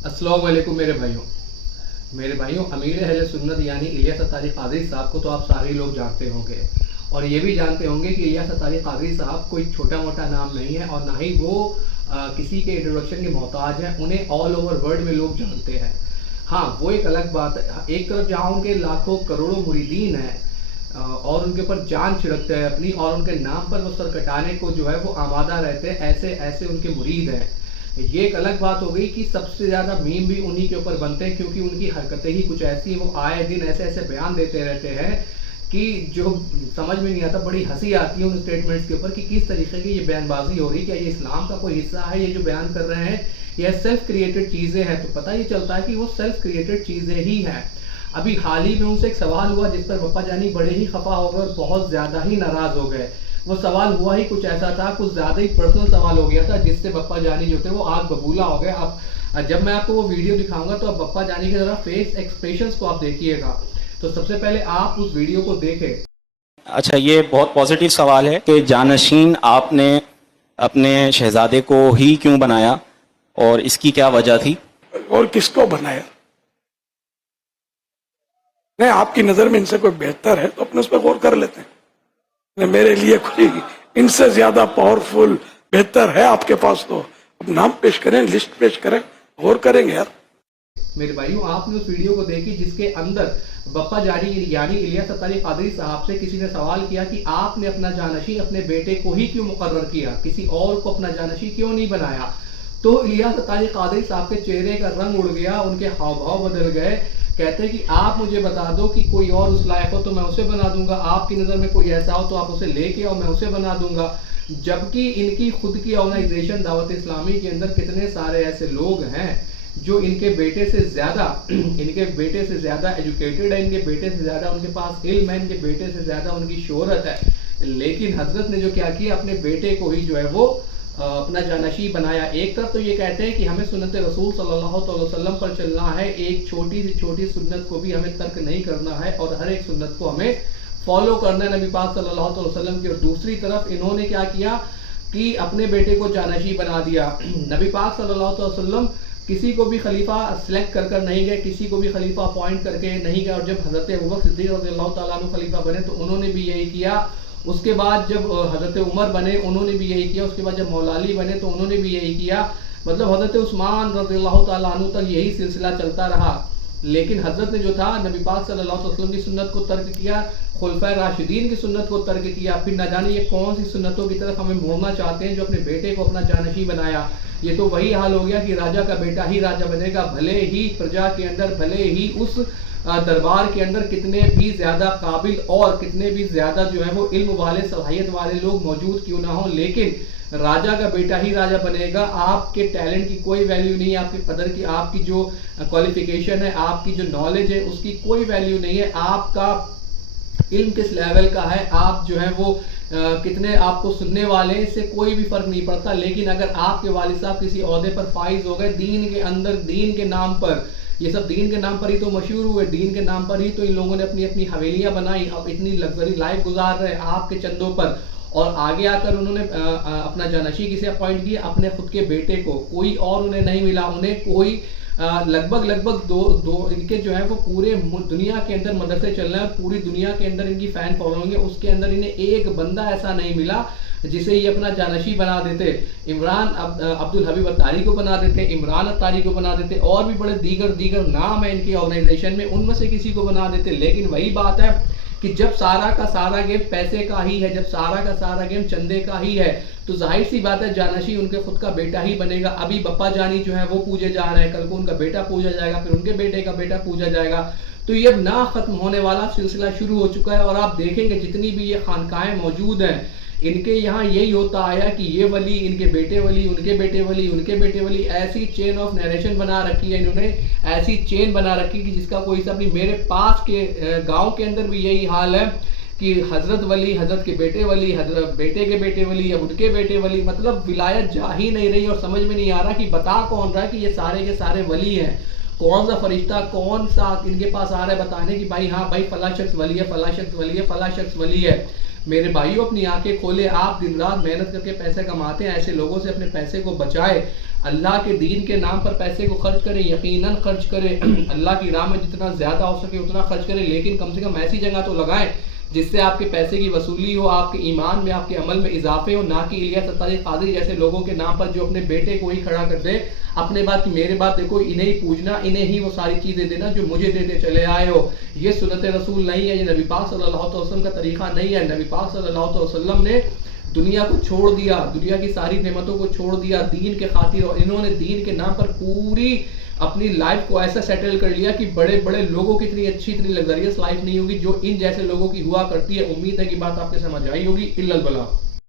अस्सलाम वालेकुम मेरे भाइयों अमीर अहले सुन्नत यानी इलियास अत्तारी क़ादरी साहब को तो आप सारे लोग जानते होंगे और ये भी जानते होंगे कि इलियास अत्तारी क़ादरी साहब कोई छोटा मोटा नाम नहीं है और ना ही वो किसी के इंट्रोडक्शन के मोहताज हैं। उन्हें ऑल ओवर वर्ल्ड में लोग जानते हैं। हाँ, वो एक अलग बात है। एक तरफ जहाँ उनके लाखों करोड़ों मुरीदीन हैं और उनके ऊपर जान छिड़कते हैं अपनी और उनके नाम पर वो सर कटाने को जो है वो आमादा रहते हैं, ऐसे ऐसे उनके मुरीद हैं। ये एक अलग बात हो गई कि सबसे ज़्यादा मीम भी उन्हीं के ऊपर बनते हैं क्योंकि उनकी हरकतें ही कुछ ऐसी, वो आए दिन ऐसे ऐसे बयान देते रहते हैं कि जो समझ में नहीं आता। बड़ी हंसी आती है उन स्टेटमेंट्स के ऊपर कि किस तरीके की ये बयानबाजी हो रही है। क्या ये इस्लाम का कोई हिस्सा है ये जो बयान कर रहे हैं, या सेल्फ क्रिएटेड चीज़ें हैं? तो पता ये चलता है कि वो सेल्फ क्रिएटेड चीज़ें ही हैं। अभी हाल ही में उनसे एक सवाल हुआ जिस पर बप्पा जानी बड़े ही खफा हो गए और बहुत ज़्यादा ही नाराज़ हो गए। वो सवाल हुआ ही कुछ ऐसा था, कुछ ज़्यादा ही पर्सनल सवाल हो गया था जिससे बप्पा जानी जो थे वो आग बबूला हो गए। अब जब मैं आपको वो वीडियो दिखाऊंगा तो अब बप्पा जानी के जरा फेस एक्सप्रेशंस को आप देखिएगा। तो सबसे पहले आप उस वीडियो को देखें। अच्छा, ये बहुत पॉजिटिव सवाल है कि जानशीन आपने अपने शहजादे को ही क्यों बनाया और इसकी क्या वजह थी? और किसको बनाया? नहीं, आपकी नजर में इनसे कोई बेहतर है तो अपने उस पर गौर कर लेते हैं। मेरे लिए कोई इनसे ज्यादा पावरफुल बेहतर है आपके पास तो अब नाम पेश करें, लिस्ट पेश करें, गौर करेंगे यार। मेरे भाइयों, आपने उस वीडियो को देखी जिसके अंदर बप्पा जानी यानी इलियास अत्तारी क़ादरी साहब से किसी ने सवाल किया कि आपने अपना जानशी अपने बेटे को ही क्यों मुकर्रर किया, किसी और को अपना जानशी क्यों नहीं बनाया? तो इलियास अत्तारी क़ादरी साहब के चेहरे का रंग उड़ गया, उनके हाव भाव बदल गए। कहते हैं कि आप मुझे बता दो कि कोई और उस लायक हो तो मैं उसे बना दूंगा, आपकी नज़र में कोई ऐसा हो तो आप उसे लेके आओ, मैं उसे बना दूंगा। जबकि इनकी खुद की ऑर्गेनाइजेशन दावत इस्लामी के अंदर कितने सारे ऐसे लोग हैं जो इनके बेटे से ज़्यादा एजुकेटेड है, इनके बेटे से ज़्यादा उनके पास इल्म है, इनके बेटे से ज़्यादा उनकी शोहरत है। लेकिन हजरत ने जो क्या किया, अपने बेटे को ही जो है वो अपना जानशी बनाया। एक तरफ तो ये कहते हैं कि हमें सुन्नत रसूल सल्लल्लाहु अलैहि वसल्लम पर चलना है, एक छोटी से छोटी सुन्नत को भी हमें तर्क नहीं करना है और हर एक सुन्नत को हमें फॉलो करना है नबी पाक सल्लल्लाहु अलैहि वसल्लम की। और दूसरी तरफ इन्होंने क्या किया कि अपने बेटे को जानशी बना दिया। नबी पाक सल्लल्लाहु अलैहि वसल्लम किसी को भी खलीफा सेलेक्ट कर नहीं गए, किसी को भी खलीफा अपॉइंट करके नहीं गए। और जब हजरत अबू बकर सिद्दीक़ रज़ियल्लाहु ताला अन्हु खलीफा बने तो उन्होंने भी यही किया। उसके बाद जब हजरत उमर बने उन्होंने भी यही किया। उसके बाद जब मौला अली बने तो उन्होंने भी यही किया। मतलब हजरत उस्मान रज़ियल्लाहु ताला अन्हु तक यही सिलसिला चलता रहा। लेकिन हजरत ने जो था नबी पाक सल्लल्लाहु अलैहि वसल्लम की सुन्नत को तर्क किया, खुलफाए राशिदीन की सुन्नत को तर्क किया। फिर न जाने ये कौन सी सुन्नतों की तरफ हमें मोड़ना चाहते हैं जो अपने बेटे को अपना जानशी बनाया। ये तो वही हाल हो गया कि राजा का बेटा ही राजा बनेगा, भले ही प्रजा के अंदर, भले ही उस दरबार के अंदर कितने भी ज्यादा काबिल और कितने भी ज्यादा जो है वो इल्म वाले, सलाहियत वाले लोग मौजूद क्यों ना हो, लेकिन राजा का बेटा ही राजा बनेगा। आपके टैलेंट की कोई वैल्यू नहीं है, आपकी कदर की, आपकी जो क्वालिफिकेशन है, आपकी जो नॉलेज है उसकी कोई वैल्यू नहीं है। आपका इल्म किस लेवल का है, आप जो है वो कितने आपको सुनने वाले हैं, इससे कोई भी फर्क नहीं पड़ता। लेकिन अगर आपके वालिद साहब किसी ओहदे पर फाइज हो गए दीन के अंदर, दीन के नाम पर, ये सब दीन के नाम पर ही तो मशहूर हुए, दीन के नाम पर ही तो इन लोगों ने अपनी अपनी हवेलियां बनाई, अब इतनी लग्जरी लाइफ गुजार रहे आपके चंदों पर। और आगे आकर उन्होंने अपना जानशी किसे अपॉइंट किया, अपने खुद के बेटे को। कोई और उन्हें नहीं मिला, उन्हें कोई लगभग दो इनके जो है वो पूरे दुनिया के अंदर मदरसे चल रहे हैं, पूरी दुनिया के अंदर इनकी फैन फॉलोइंग है, उसके अंदर इन्हें एक बंदा ऐसा नहीं मिला जिसे ये अपना जानशी बना देते। इमरान अब्दुल हबीब अत्तारी को बना देते, इमरान अत्तारी को बना देते, और भी बड़े दीगर नाम है इनकी ऑर्गेनाइजेशन में, उनमें से किसी को बना देते। लेकिन वही बात है कि जब सारा का सारा गेम पैसे का ही है, जब सारा का सारा गेम चंदे का ही है, तो जाहिर सी बात है जानशी उनके खुद का बेटा ही बनेगा। अभी बप्पा जानी जो है वो पूजे जा रहे हैं, कल को उनका बेटा पूजा जाएगा, फिर उनके बेटे का बेटा पूजा जाएगा। तो ये अब ना खत्म होने वाला सिलसिला शुरू हो चुका है। और आप देखेंगे जितनी भी ये खानकाएं मौजूद हैं, इनके यहाँ यही होता आया कि ये वली, इनके बेटे वली, उनके बेटे वली, उनके बेटे वली, ऐसी चेन ऑफ नरेशन बना रखी है इन्होंने, ऐसी चेन बना रखी कि जिसका कोई हिसाब नहीं। मेरे पास के गांव के अंदर भी यही हाल है कि हजरत वली, हजरत के बेटे वली, हजरत बेटे के बेटे वली, या उनके बेटे वली, मतलब विलायत जा ही नहीं रही। और समझ में नहीं आ रहा कि बता कौन रहा है कि ये सारे के सारे वली हैं। कौन सा फरिश्ता, कौन सा इनके पास आ रहा है बताने कि भाई हाँ भाई फला शख्स वली है, फला शख्स वली है, फला शख्स वली है। میرے بھائیوں اپنی آنکھیں کھولے, آپ دن رات محنت کر کے پیسے کماتے ہیں, ایسے لوگوں سے اپنے پیسے کو بچائے, اللہ کے دین کے نام پر پیسے کو خرچ کریں, یقیناً خرچ کریں, اللہ کی راہ میں جتنا زیادہ ہو سکے اتنا خرچ کریں, لیکن کم سے کم ایسی جگہ تو لگائیں جس سے آپ کے پیسے کی وصولی ہو, آپ کے ایمان میں, آپ کے عمل میں اضافے ہو, نہ کہ الیاس ستاری قادری جیسے لوگوں کے نام پر جو اپنے بیٹے کو ہی کھڑا کر دے اپنے بات کی میرے بات دیکھو, انہیں ہی پوجنا, انہیں ہی وہ ساری چیزیں دینا جو مجھے دیتے چلے آئے ہو. یہ سنت رسول نہیں ہے, یہ نبی پاک صلی اللہ علیہ وسلم کا طریقہ نہیں ہے. نبی پاک صلی اللہ علیہ وسلم نے دنیا کو چھوڑ دیا, دنیا کی ساری نعمتوں کو چھوڑ دیا دین کے خاطر, اور انہوں نے دین کے نام پر پوری اپنی لائف کو ایسا سیٹل کر لیا کہ بڑے بڑے لوگوں کی اتنی اچھی اتنی لگزریس لائف نہیں ہوگی جو ان جیسے لوگوں کی ہوا کرتی ہے. امید ہے کہ بات آپ کے سمجھ آئی ہوگی. الا البلاغ.